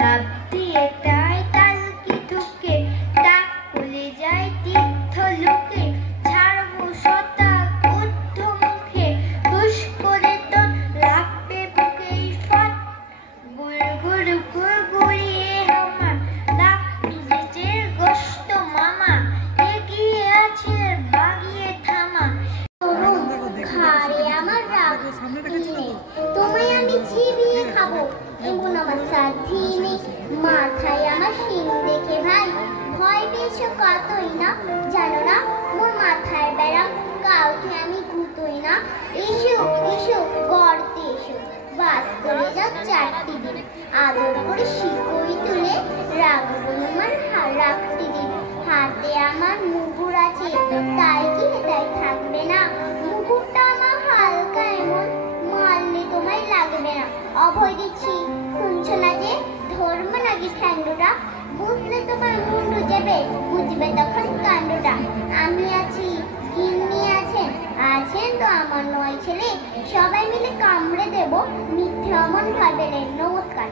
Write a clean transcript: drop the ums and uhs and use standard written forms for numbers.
লাফ দিয়ে তাই তালকি ঠুকে ডাক খুলে যায় তীর্থ লোকে ছাড়বো শতাক ঊর্ধ্ব মুখে হুশ করে তো লাগবে বুকে ফাট গুড় গুড় গুড় গুড়িয়ে হামা লাখ নিজের গোস্ত মামা এগিয়ে আছে বাগিয়ে থামা খারে আমার রাগ নেই তোমায় আমি চিবিয়ে খাবো এমন আমার সাথী নেই মাথায় আমার শিং দেখে ভাই ভয় পেয়েছো কতই না জানো না মোর মাথায় বেড়াম কাউকে আমি গুতোই না এসো এসো গর্তে এসো বাস করে যাও 4টি দিন আদর করে শিকই তুলে রাখবো আমার রাখটি দিন হাতে আমার মুগুর আছে তাই কি তাই থাকবে না মুকুটটা আমার হালকা এমন মারলে তোমায় লাগবে না অভয় দিচ্ছি শুনছো না যে ধর্ম নাকি ঠ্যাঙ্গুটা বুঝলে তোমার মুন্ডু যাবে বুঝবে তখন কাণ্ডটা আমি আছি গিন্নি আছেন তো আমার 9 ছেলে সবাই মিলে কামড়ে দেব মিথ্যে অমন ভাবে নমস্কার।